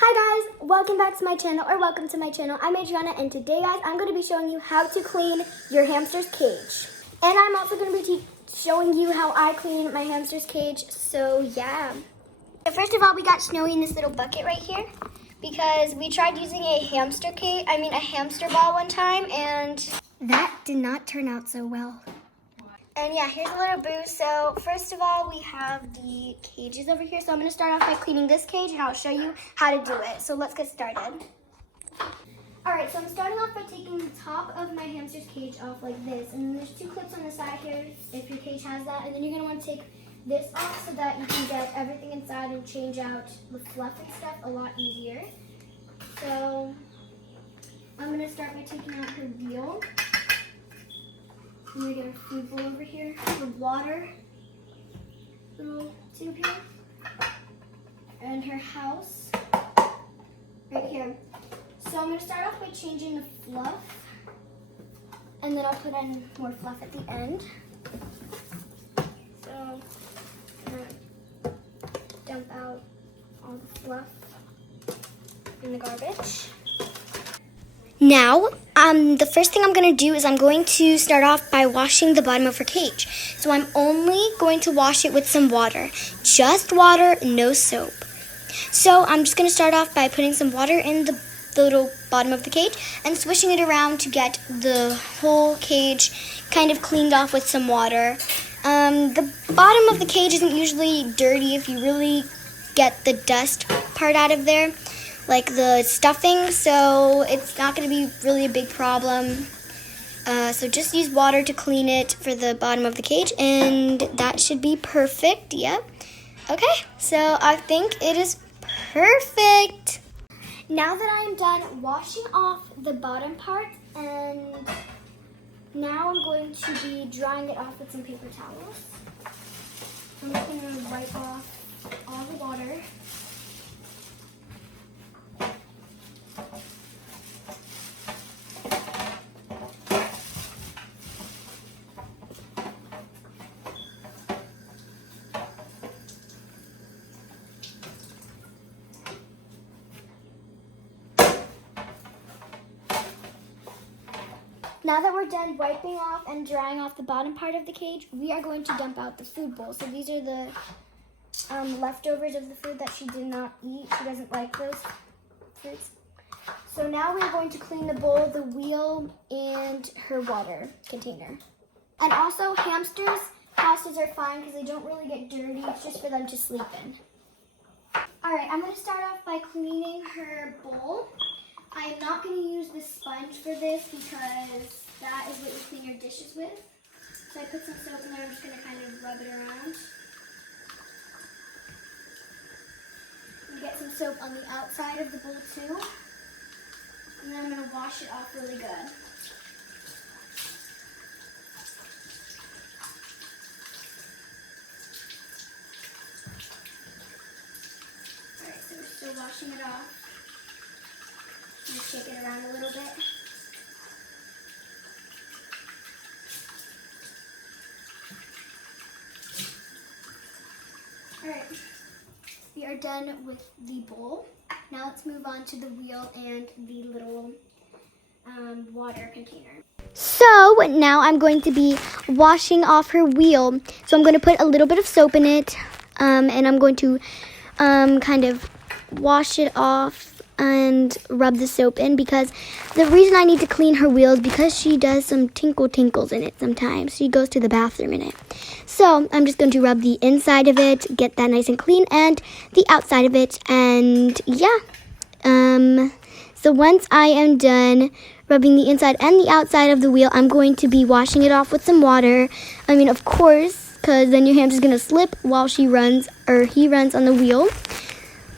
Hi guys, welcome back to my channel, or welcome to my channel. I'm Adriana, and today guys, I'm going to be showing you how to clean your hamster's cage. And I'm also going to be showing you how I clean my hamster's cage, so yeah. So first of all, we got Snowy in this little bucket right here, because we tried using a hamster ball one time, and that did not turn out so well. And yeah, here's a little boo. So first of all, we have the cages over here. So I'm gonna start off by cleaning this cage and I'll show you how to do it. So let's get started. All right, so I'm starting off by taking the top of my hamster's cage off like this. And then there's two clips on the side here if your cage has that. And then you're gonna wanna take this off so that you can get everything inside and change out the fluff and stuff a lot easier. So I'm gonna start by taking out her wheel. I'm gonna get our food bowl over here, the water, little tube here, and her house right here. So I'm gonna start off by changing the fluff, and then I'll put in more fluff at the end. So I'm gonna dump out all the fluff in the garbage. Now, the first thing I'm going to do is I'm going to start off by washing the bottom of her cage. So I'm only going to wash it with some water. Just water, no soap. So I'm just going to start off by putting some water in the little bottom of the cage and swishing it around to get the whole cage kind of cleaned off with some water. The bottom of the cage isn't usually dirty if you really get the dust part out of there, like the stuffing, so it's not going to be really a big problem. So just use water to clean it for the bottom of the cage, and that should be perfect. Yep. Okay, so I think it is perfect. Now that I am done washing off the bottom part, and now I'm going to be drying it off with some paper towels. I'm just going to wipe off all the water. Now that we're done wiping off and drying off the bottom part of the cage, we are going to dump out the food bowl. So these are the leftovers of the food that she did not eat. She doesn't like those foods. So now we're going to clean the bowl, the wheel, and her water container. And also, hamsters' houses are fine because they don't really get dirty. It's just for them to sleep in. All right, I'm going to start off by cleaning her bowl. I am not going to use the sponge for this because that is what you clean your dishes with. So I put some soap in there. I'm just going to kind of rub it around. You get some soap on the outside of the bowl too. And then I'm going to wash it off really good. Alright, so we're still washing it off. I'm going to shake it around a little bit. Alright, we are done with the bowl. Now let's move on to the wheel and the little water container. So now I'm going to be washing off her wheel. So I'm going to put a little bit of soap in it, and I'm going to kind of wash it off and rub the soap in, because the reason I need to clean her wheel is because she does some tinkles in it sometimes. She goes to the bathroom in it. So I'm just going to rub the inside of it, get that nice and clean, and the outside of it, and yeah. So once I am done rubbing the inside and the outside of the wheel, I'm going to be washing it off with some water. I mean, of course, because then your hamster's going to slip while she runs, or he runs on the wheel.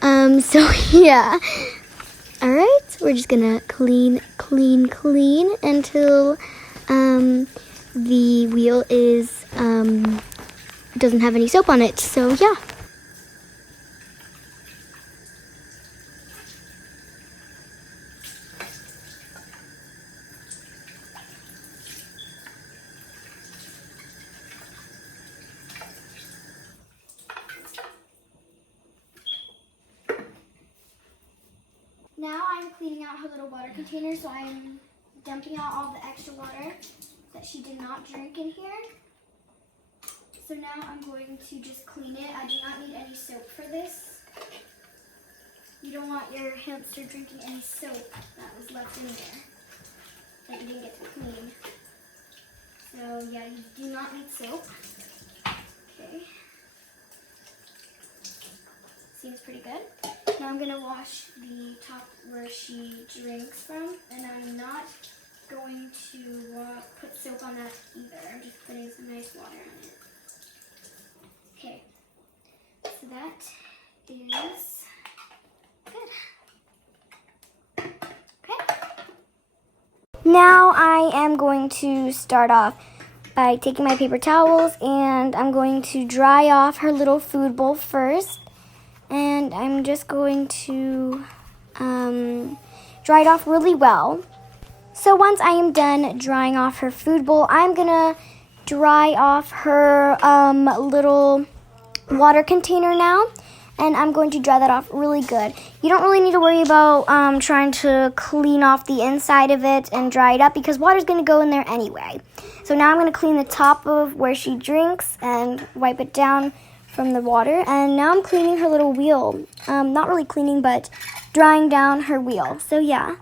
So yeah. All right, we're just gonna clean until the wheel is doesn't have any soap on it. So yeah. Now I'm cleaning out her little water container, so I'm dumping out all the extra water that she did not drink in here. So now I'm going to just clean it. I do not need any soap for this. You don't want your hamster drinking any soap that was left in there that you didn't get to clean. So yeah, you do not need soap. Okay. Seems pretty good. Now I'm gonna wash the top where she drinks from, and I'm not going to put soap on that either. I'm just putting some nice water on it. Okay, so that is good. Okay. Now I am going to start off by taking my paper towels, and I'm going to dry off her little food bowl first. And I'm just going to dry it off really well. So once I am done drying off her food bowl, I'm gonna dry off her little water container now. And I'm going to dry that off really good. You don't really need to worry about trying to clean off the inside of it and dry it up because water's gonna go in there anyway. So now I'm gonna clean the top of where she drinks and wipe it down from the water, and now I'm cleaning her little wheel. Not really cleaning, but drying down her wheel. So yeah.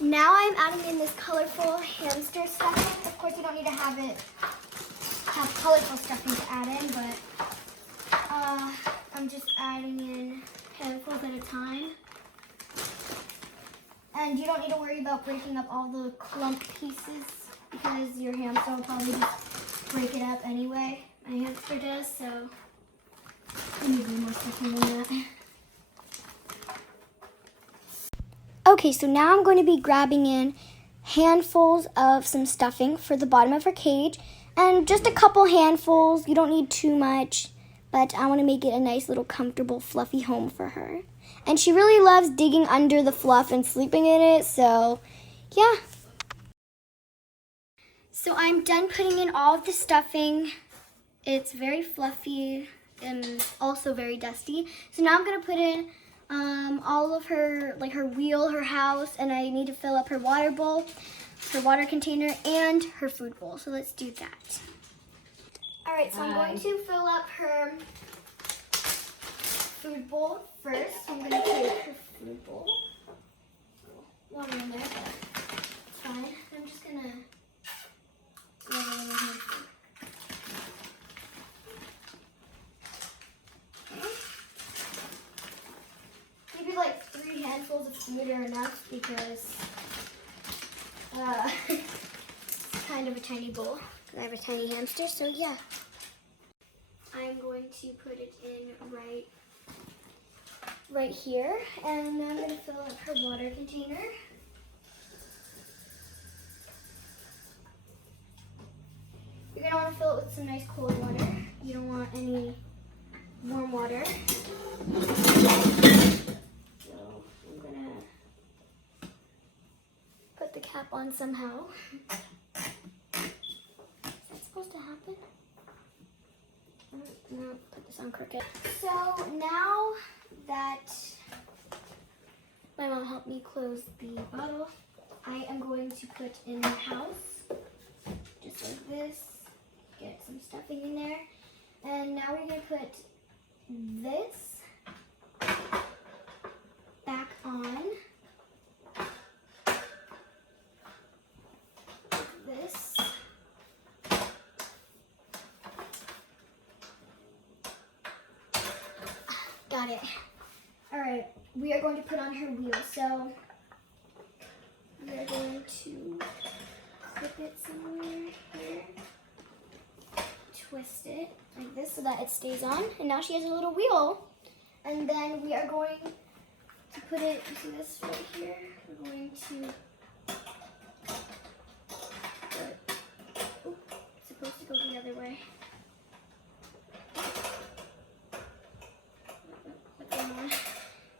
Now I'm adding in this colorful hamster stuffing. Of course, you don't need to have colorful stuffing to add in, but I'm just adding in handfuls at a time. And you don't need to worry about breaking up all the clump pieces because your hamster will probably just break it up anyway. My hamster does, so I need more stuffing than that. Okay, so now I'm going to be grabbing in handfuls of some stuffing for the bottom of her cage. And just a couple handfuls, you don't need too much. But I want to make it a nice little comfortable fluffy home for her. And she really loves digging under the fluff and sleeping in it, so yeah. So I'm done putting in all of the stuffing. It's very fluffy and also very dusty. So now I'm going to put in all of her, like her wheel, her house, and I need to fill up her water bowl, her water container, and her food bowl. So let's do that. Alright, so I'm going to fill up her food bowl first. I'm going to take her food bowl. Water in there, but it's fine. I'm just going to let it in here. Maybe like 3 handfuls of food are enough because it's kind of a tiny bowl. I have a tiny hamster, so yeah. I'm going to put it in right here, and I'm going to fill up her water container. You're going to want to fill it with some nice cold water. You don't want any warm water. So I'm going to put the cap on somehow. Supposed to happen? No, put this on crooked. So now that my mom helped me close the bottle, I am going to put in the house, just like this, get some stuffing in there, and now we're going to put this back on, this. Got it. All right, we are going to put on her wheel. So we are going to clip it somewhere here, twist it like this so that it stays on. And now she has a little wheel. And then we are going to put it, you see this right here? We're going to it's supposed to go the other way.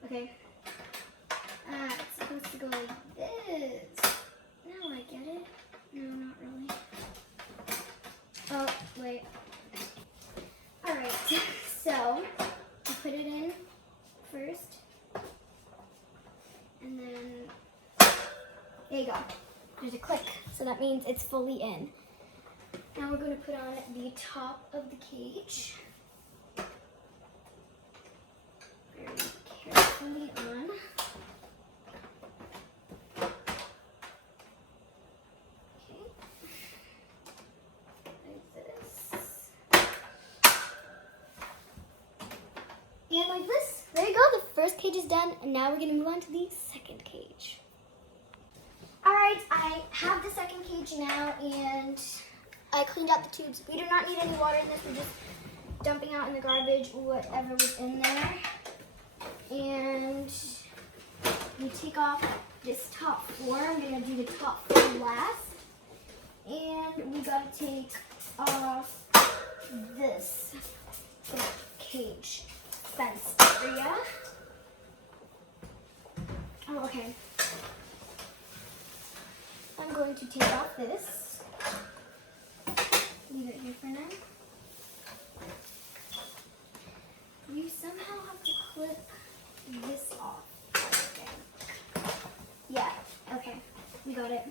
Okay. It's supposed to go like this. Not like There you go. There's a click, so that means it's fully in. Now we're going to put on the top of the cage. Very carefully on. Okay. Like this. And like this. There you go. The first cage is done, and now we're going to move on to the second cage. Alright, I have the second cage now, and I cleaned out the tubes. We do not need any water in this. We're just dumping out in the garbage whatever was in there. And we take off this top floor. I'm going to do the top floor last. And we got to take off this cage fence area. Oh, okay. I'm going to take off this. Leave it here for now. You somehow have to clip this off. Okay. Yeah, okay. We got it.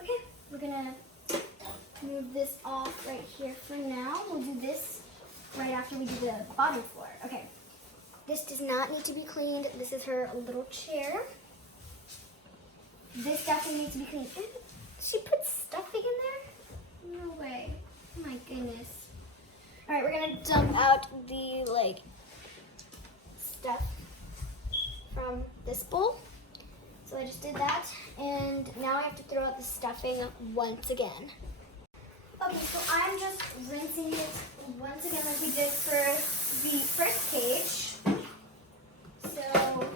Okay, we're gonna move this off right here for now. We'll do this right after we do the bottom floor. Okay. This does not need to be cleaned. This is her little chair. This definitely needs to be cleaned. She put stuffing in there? No way. Oh my goodness. All right, we're gonna dump out the stuff from this bowl. So I just did that, and now I have to throw out the stuffing once again. Okay, so I'm just rinsing it once again like we did for the first cage. So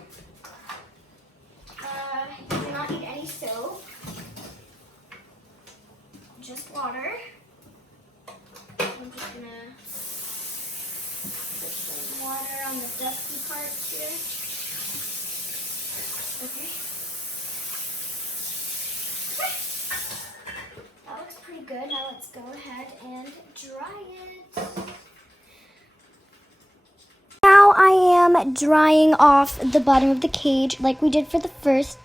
you do not need any soap, just water. I'm just gonna put some water on the dusty parts here. Okay. That looks pretty good. Now let's go ahead and dry it. Now I am drying off the bottom of the cage like we did for the first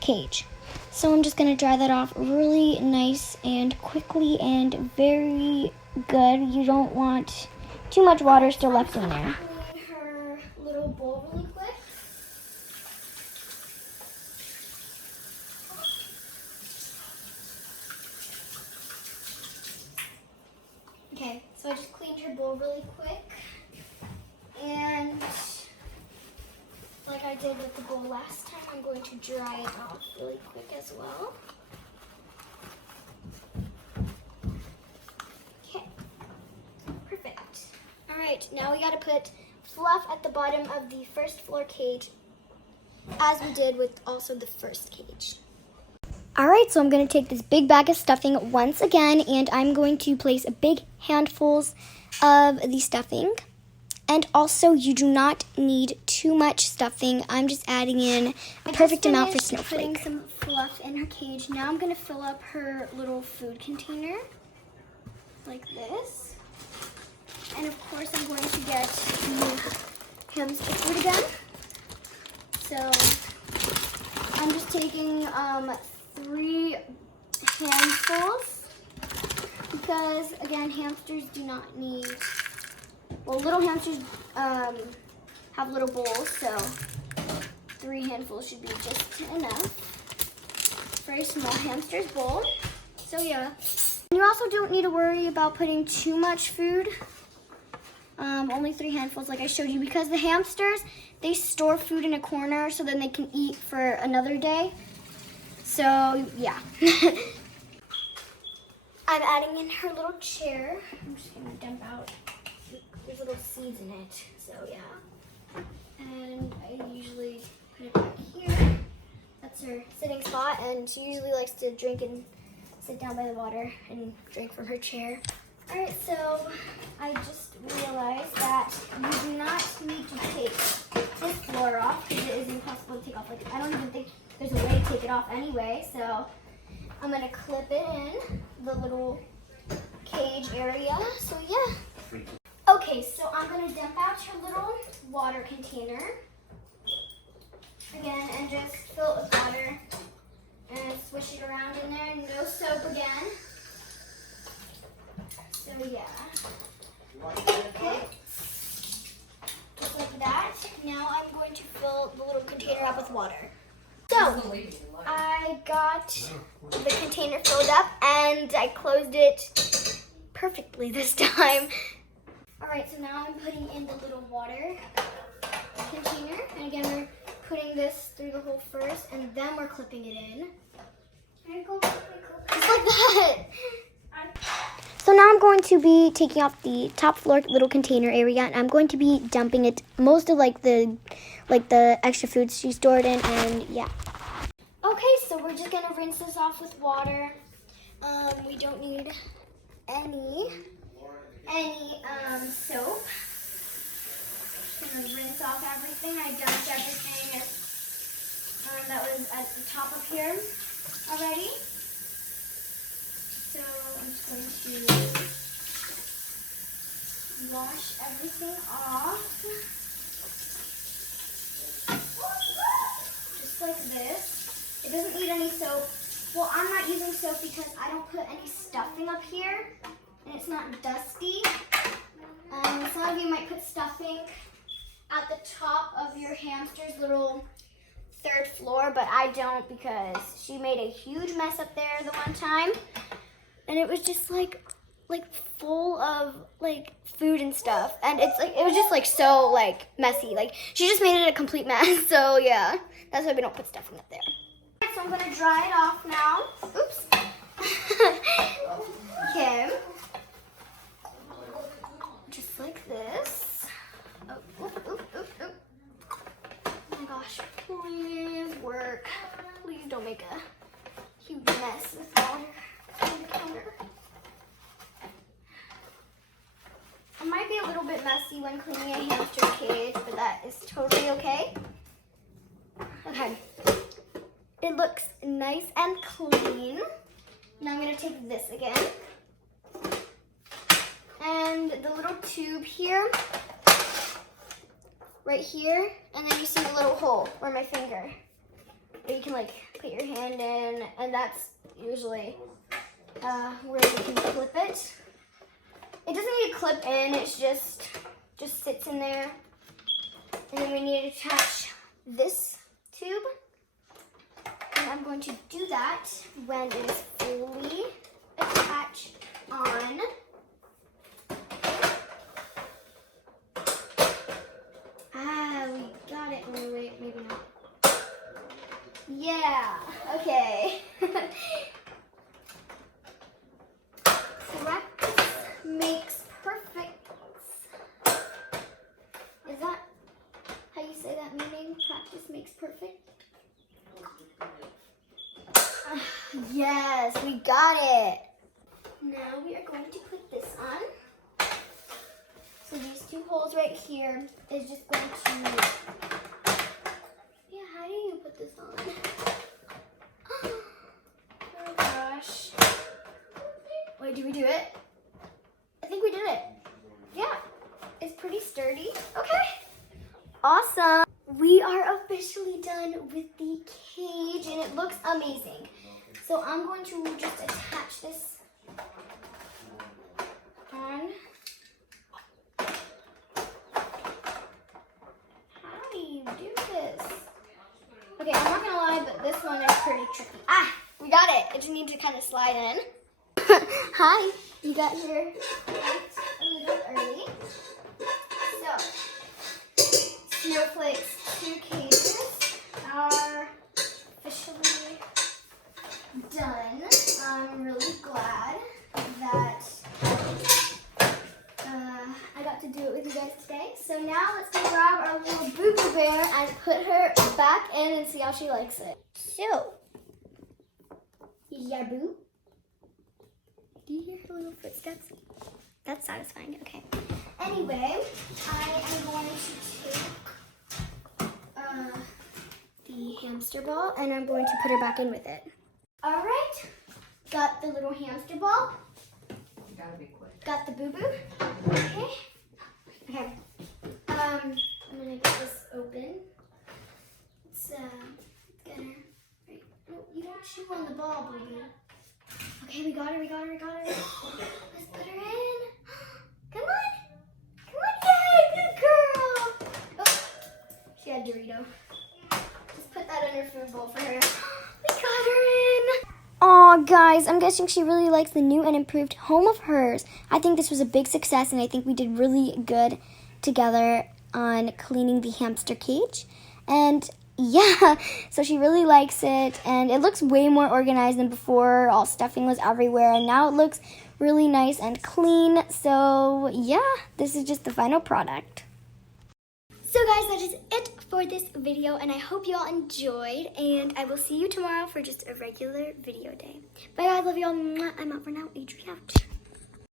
cage. So I'm just going to dry that off really nice and quickly and very good. You don't want too much water still left in there. Clean her little bowl really quick. Okay, so I just cleaned her bowl really quick. And like I did with the bowl last time, I'm going to dry it off really quick as well. Okay, perfect. All right, now we gotta put fluff at the bottom of the first floor cage, as we did with also the first cage. All right, so I'm gonna take this big bag of stuffing once again, and I'm going to place big handfuls of the stuffing. And also, you do not need too much stuffing. I'm just adding in a perfect amount for Snowflake. Putting some fluff in her cage. Now I'm going to fill up her little food container like this. And of course, I'm going to get the hamster food again. So I'm just taking 3 handfuls because, again, hamsters do not need... Well, little hamsters have little bowls, so 3 handfuls should be just enough for a small hamster's bowl. So yeah. You also don't need to worry about putting too much food. Only 3 handfuls like I showed you, because the hamsters, they store food in a corner so then they can eat for another day. So yeah. I'm adding in her little chair. I'm just gonna dump out. There's little seeds in it, so yeah. And I usually put it back here. That's her sitting spot, and she usually likes to drink and sit down by the water and drink from her chair. All right, so I just realized that you do not need to take this floor off because it is impossible to take off. Like, I don't even think there's a way to take it off anyway, so I'm gonna clip it in the little cage area, so yeah. Okay, so I'm going to dump out your little water container again and just fill it with water and got the container filled up and I closed it perfectly this time. All right, so now I'm putting in the little water container. And again, we're putting this through the hole first and then we're clipping it in. Just like that. So now I'm going to be taking off the top floor little container area and I'm going to be dumping it, most of like the extra foods she stored in, and yeah. Okay, so we're just gonna rinse this off with water. We don't need any soap. Just gonna rinse off everything. I dumped everything that was at the top of here already. So I'm just going to wash everything off. Just like this. It doesn't need any soap. Well, I'm not using soap because I don't put any stuffing up here and it's not dusty. Some of you might put stuffing at the top of your hamster's little third floor, but I don't because she made a huge mess up there the one time. And it was just like full of like food and stuff, and it was just like so like messy. Like she just made it a complete mess. So yeah, that's why we don't put stuffing up there. So I'm gonna dry it off now. Oops. Okay. Just like this. Oh, oop, oop, oop, oop. Oh my gosh! Please work. Please don't make a huge mess with water. It might be a little bit messy when cleaning a hamster cage, but that is totally okay. Okay, it looks nice and clean. Now I'm gonna take this again. And the little tube here, right here, and then you see the little hole where my finger, where you can like put your hand in, and that's usually where you can clip it. It doesn't need to clip in, it's just sits in there. And then we need to attach this tube. And I'm going to do that when it is fully attached on. We got it. Oh, wait, maybe not. Yeah, okay. Practice makes perfect. Is that how you say that meaning? Practice makes perfect? Yes, we got it. Now we are going to put this on. So these two holes right here is just going to, yeah, how do you put this on? Oh gosh. Wait, did we do it? I think we did it. Yeah, it's pretty sturdy. Okay, awesome. We are officially done with the cage and it looks amazing. So I'm going to just attach this on. How do you do this? Okay, I'm not gonna lie, but this one is pretty tricky. Ah, we got it. It just needs to kind of slide in. Hi, you got here a little early. So, Snowflake's 2 cages are officially done. I'm really glad that I got to do it with you guys today. So now let's go grab our little boo-boo bear and put her back in and see how she likes it. So, yeah, boo. Do you hear her little footsteps? That's satisfying, okay. Anyway, I am going to take the hamster ball and I'm going to put her back in with it. All right, got the little hamster ball. You gotta be quick. Got the boo-boo. Okay. Okay. I'm gonna get this open. It's gonna. Right. No, you don't chew on the ball, boo-boo. Okay, we got her. Let's put her in. Come on. Yay, good girl. Oh, she had Dorito. Just put that in her food bowl for her. We got her in. Aw, guys, I'm guessing she really likes the new and improved home of hers. I think this was a big success, and I think we did really good together on cleaning the hamster cage. And yeah, so she really likes it, and it looks way more organized than before. All stuffing was everywhere, and now it looks really nice and clean. So yeah, this is just the final product. So guys, that is it for this video, and I hope you all enjoyed, and I will see you tomorrow for just a regular video day. Bye guys, love you all. I'm out for now. Adri out.